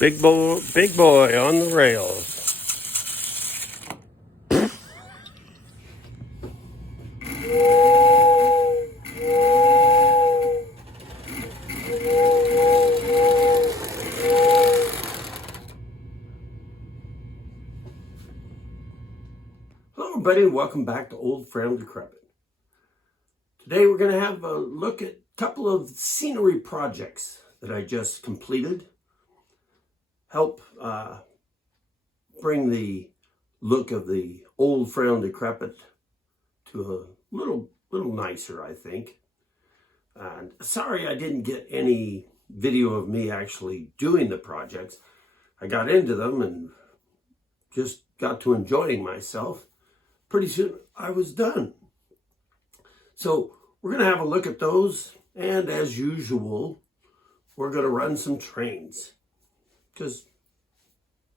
Big boy on the rails. Hello everybody, welcome back to Old Frail Decrepit. Today we're going to have a look at a couple of scenery projects that I just completed. Help bring the look of the Old Frail and Decrepit to a little nicer, I think. And sorry I didn't get any video of me actually doing the projects. I got into them and just got to enjoying myself. Pretty soon I was done. So we're going to have a look at those, and as usual, we're going to run some trains. Because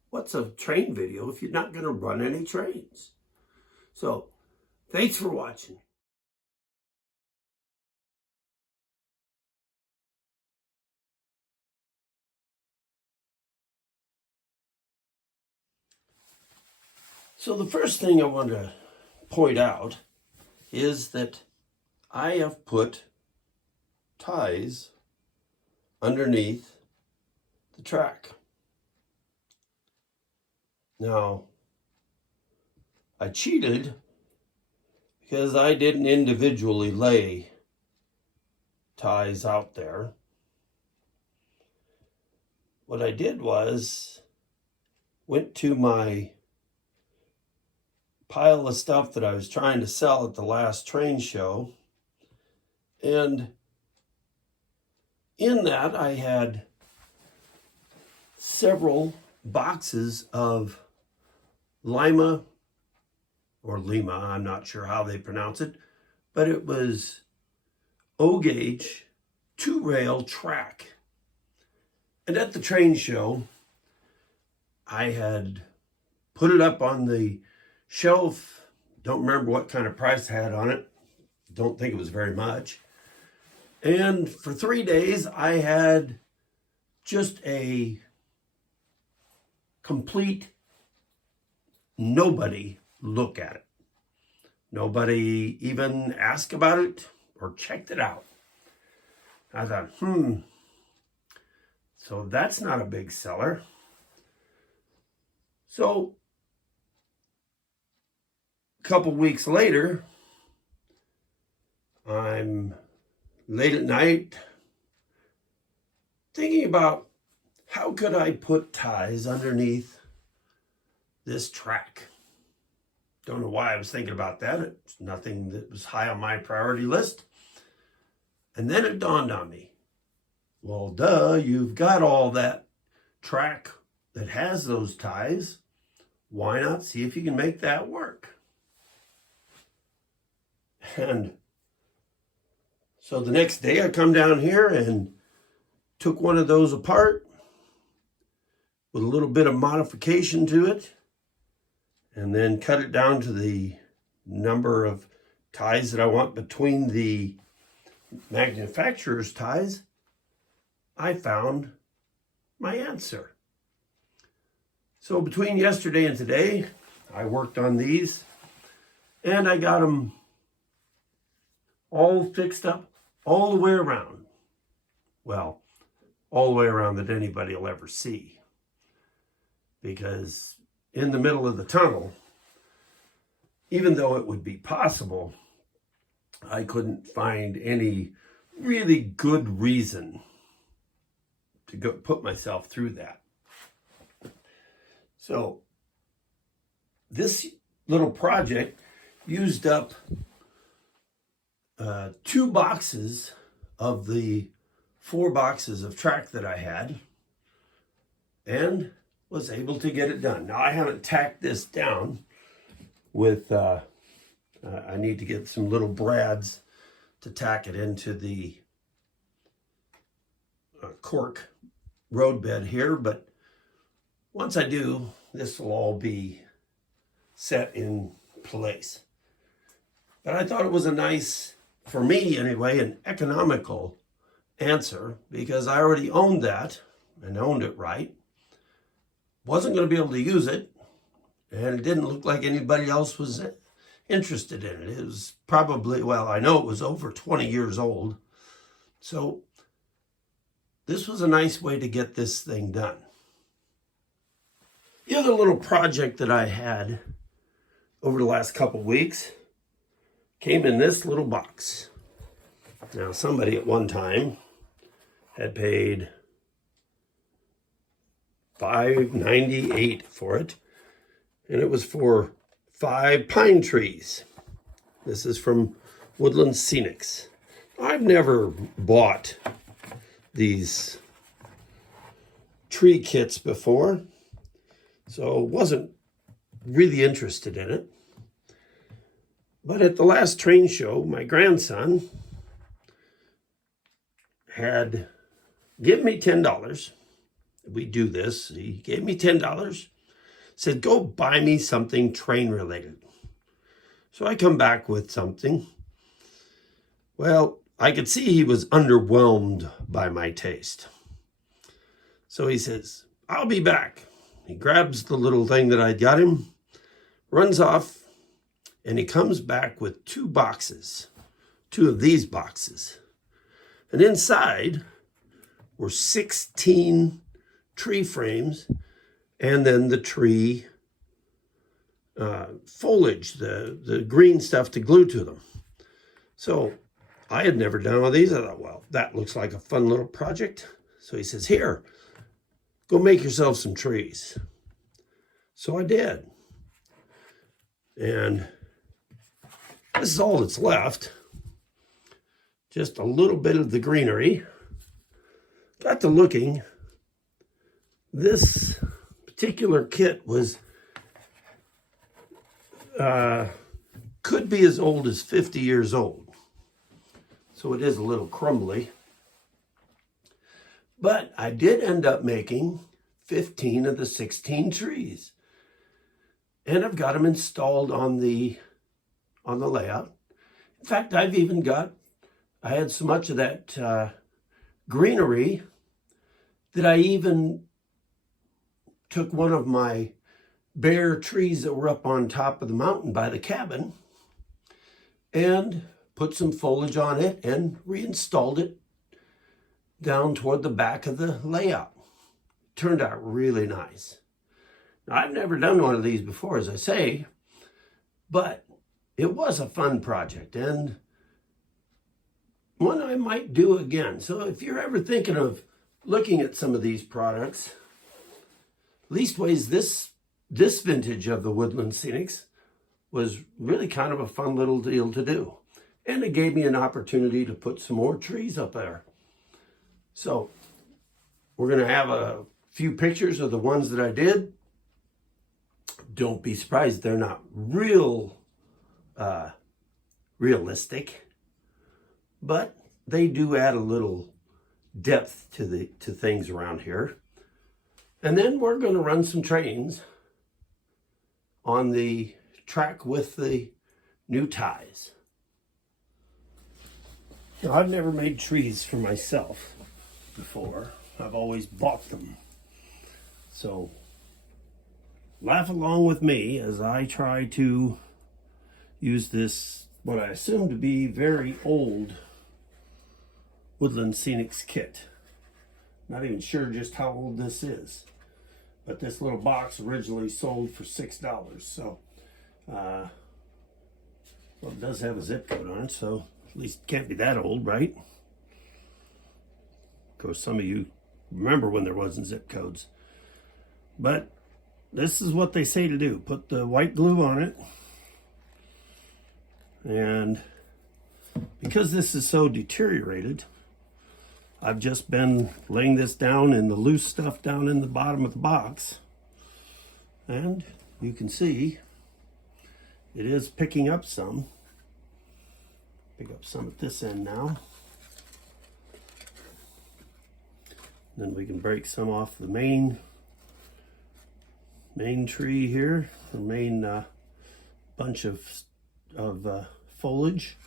what's a train video if you're not going to run any trains? So thanks for watching. So the first thing I want to point out is that I have put ties underneath the track. Now, I cheated because I didn't individually lay ties out there. What I did was went to my pile of stuff that I was trying to sell at the last train show, and in that I had several boxes of Lima, or Lima, I'm not sure how they pronounce it, but it was O-gauge 2-rail track. And at the train show, I had put it up on the shelf. Don't remember what kind of price I had on it. Don't think it was very much. And for 3 days, I had just a complete nobody look at it. Nobody even asked about it or checked it out. I thought, so that's not a big seller. So a couple weeks later, I'm late at night thinking about how could I put ties underneath this track. Don't know why I was thinking about that. It's nothing that was high on my priority list. And then it dawned on me, well, duh, you've got all that track that has those ties. Why not see if you can make that work? And so the next day I come down here and took one of those apart with a little bit of modification to it, and then cut it down to the number of ties that I want between the manufacturer's ties. I found my answer. So between yesterday and today, I worked on these, and I got them all fixed up all the way around. Well, all the way around that anybody will ever see. Because in the middle of the tunnel, even though it would be possible, I couldn't find any really good reason to go put myself through that. So this little project used up 2 boxes of the 4 boxes of track that I had, and was able to get it done. Now I haven't tacked this down with, I need to get some little brads to tack it into the cork roadbed here, but once I do, this will all be set in place. But I thought it was a nice, for me anyway, an economical answer, because I already owned that and owned it right. wasn't going to be able to use it, and it didn't look like anybody else was interested in it. It was probably, well, I know it was over 20 years old. So this was a nice way to get this thing done. The other little project that I had over the last couple weeks came in this little box. Now, somebody at one time had paid $5.98 for it, and it was for 5 pine trees. This is from Woodland Scenics. I've never bought these tree kits before, so wasn't really interested in it. But at the last train show, my grandson had given me $10. We do this. He gave me $10, said, go buy me something train related. So I come back with something. Well, I could see he was underwhelmed by my taste. So he says, I'll be back. He grabs the little thing that I got him, runs off, and he comes back with 2 boxes, 2 of these boxes. And inside were 16 tree frames, and then the tree foliage, the green stuff to glue to them. So I had never done one of these. I thought, well, that looks like a fun little project. So he says, here, go make yourself some trees. So I did. And this is all that's left. Just a little bit of the greenery. Got to looking. This particular kit was, could be as old as 50 years old. So it is a little crumbly. But I did end up making 15 of the 16 trees. And I've got them installed on the layout. In fact, I had so much of that greenery that I even took one of my bare trees that were up on top of the mountain by the cabin and put some foliage on it and reinstalled it down toward the back of the layout. Turned out really nice. Now, I've never done one of these before, as I say, but it was a fun project and one I might do again. So if you're ever thinking of looking at some of these products, Leastways, this vintage of the Woodland Scenics was really kind of a fun little deal to do. And it gave me an opportunity to put some more trees up there. So we're going to have a few pictures of the ones that I did. Don't be surprised they're not realistic, but they do add a little depth to things around here. And then we're going to run some trains on the track with the new ties. Now, I've never made trees for myself before. I've always bought them. So laugh along with me as I try to use this, what I assume to be very old Woodland Scenics kit. Not even sure just how old this is. But this little box originally sold for $6. So, well, it does have a zip code on it, so at least it can't be that old, right? Of course, some of you remember when there wasn't zip codes. But this is what they say to do. Put the white glue on it. And because this is so deteriorated, I've just been laying this down in the loose stuff down in the bottom of the box. And you can see it is picking up some. Pick up some at this end now. Then we can break some off the main tree here, the main bunch of foliage.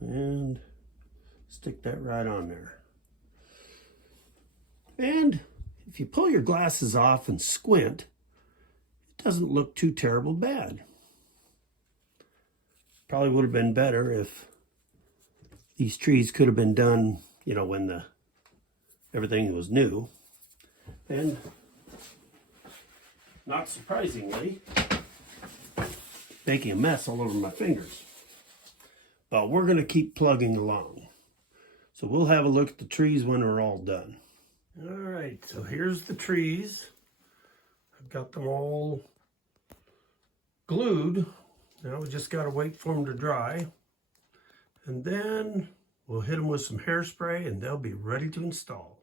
And stick that right on there. And if you pull your glasses off and squint, it doesn't look too terrible bad. Probably would have been better if these trees could have been done, you know, when everything was new. And not surprisingly, making a mess all over my fingers. But we're going to keep plugging along. So we'll have a look at the trees when we're all done. All right, so here's the trees. I've got them all glued. Now we just got to wait for them to dry. And then we'll hit them with some hairspray and they'll be ready to install.